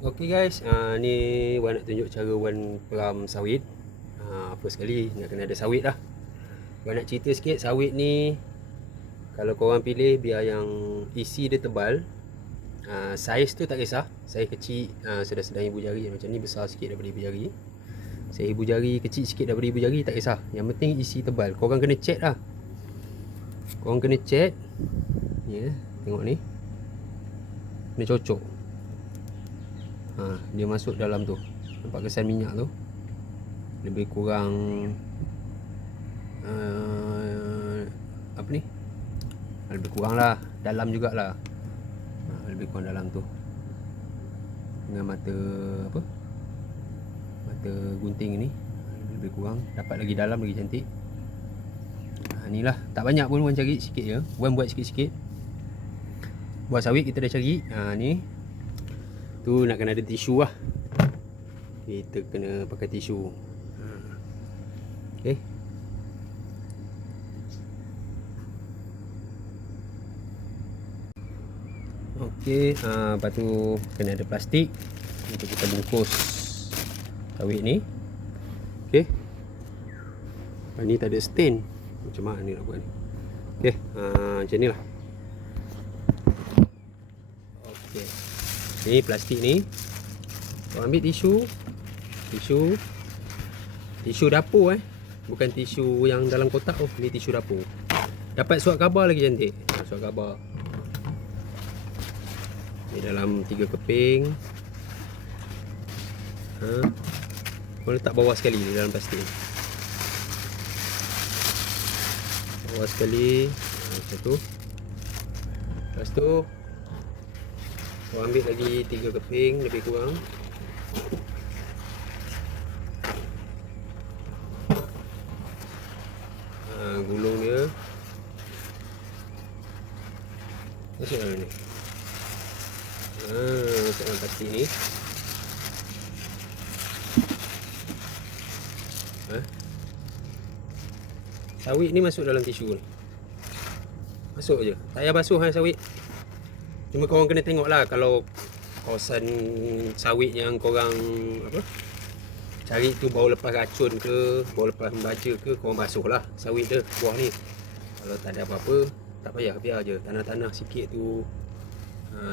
Okey guys, ni Wan nak tunjuk cara Wan peram sawit. First sekali nak kena ada sawit lah. Wan nak cerita sikit, sawit ni kalau korang pilih biar yang isi dia tebal. Saiz tu tak kisah, saiz kecil sedang-sedang ibu jari, macam ni besar sikit daripada ibu jari. Saiz ibu jari kecil sikit daripada ibu jari tak kisah, yang penting isi tebal. Korang kena check lah. Korang kena check. Ya, tengok ni. Kena cocok. Dia masuk dalam tu. Nampak kesan minyak tu. Lebih kurang apa ni? Lebih kurang lah, dalam jugalah. Lebih kurang dalam tu. Dengan mata apa? Mata gunting ni. Lebih kurang, dapat lagi dalam, lagi cantik. Inilah, tak banyak pun Wan cari sikit je. Wan buat sikit-sikit. Buat sawit kita dah cari. Ni tu nak kena ada tisu lah. Kita kena pakai tisu. Okay. Okey, lepas tu kena ada plastik untuk kita bungkus sawit ni. Okey. Ni tak ada stain. Macam mana ni nak buat ni? Okey, macam ni lah. Okey. Ni plastik ni. Kau ambil tisu. Tisu dapur bukan tisu yang dalam kotak. Ni tisu dapur. Dapat surat khabar lagi cantik. Surat khabar. Ni dalam 3 keping. Kau letak bawah sekali di dalam plastik. Bawah sekali. Macam tu. Lepas tu kau ambil lagi 3 keping lebih kurang. Gulung dia. Masuk dalam ni. Masuk dalam plastik ni. Sawit ni masuk dalam tisu ni. Masuk je. Tak payah basuh sawit. Cuma korang kena tengok lah, kalau kawasan sawit yang korang cari tu baru lepas racun ke, baru lepas membaca ke, korang basuh lah sawit dia, buah ni. Kalau tak ada apa-apa, tak payah, biar je. Tanah-tanah sikit tu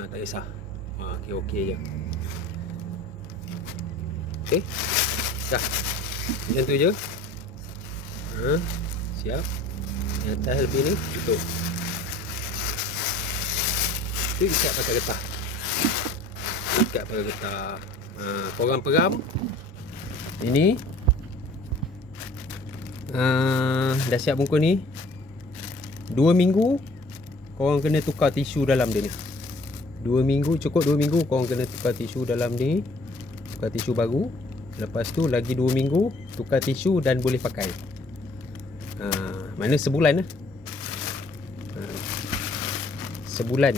tak kisah. Okey je. Okey. Dah. Macam tu je. Siap. Yang atas lebih ni tutup. Tu ikat pakai getah. Ikat pakai getah. Korang peram ini. Dah siap bungkus ni. 2 minggu korang kena tukar tisu dalam dia ni. 2 minggu, cukup 2 minggu korang kena tukar tisu dalam ni. Tukar tisu baru. Lepas tu lagi 2 minggu tukar tisu dan boleh pakai. Mana sebulan lah. Sebulan.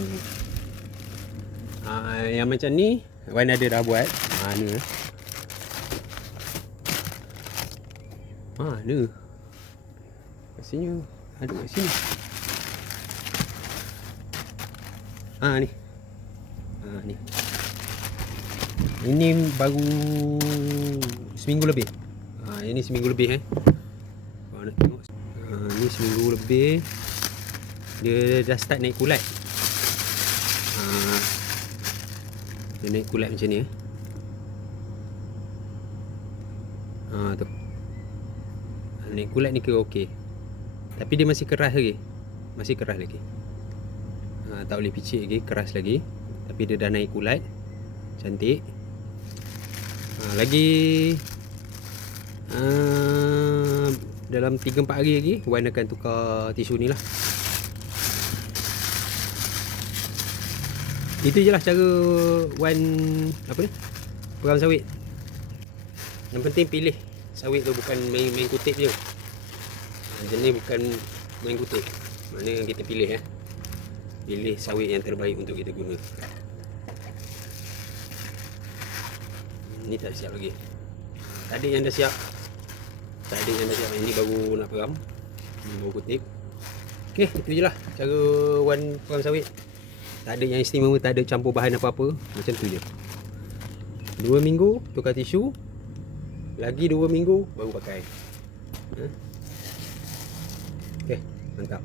Yang macam ni Wan ada dah buat. Ni mana? Rasanya ada kat sini. Ni. Ni. Ini baru seminggu lebih. Ini seminggu lebih Kau nak tengok. Ni seminggu lebih. Dia dah start naik kulat. Dia naik kulat macam ni. Tu. Naik kulat ni kira okey. Tapi dia masih keras lagi. Tak boleh picit lagi, keras lagi. Tapi dia dah naik kulat. Cantik. Lagi dalam 3-4 hari lagi Wan akan tukar tisu ni lah. Itu je lah cara Wan peram sawit. Yang penting pilih sawit tu, bukan main kutip je. Macam ni bukan main kutip. Mana kita pilih pilih sawit yang terbaik untuk kita guna. Ni tak siap lagi. Tadi yang dah siap. Ini baru nak peram. Baru kutip. Okey, itu je lah cara Wan peram sawit. Tak ada yang istimewa, tak ada campur bahan apa-apa. Macam tu je. 2 minggu tukar tisu, lagi 2 minggu baru pakai. Okey, mantap.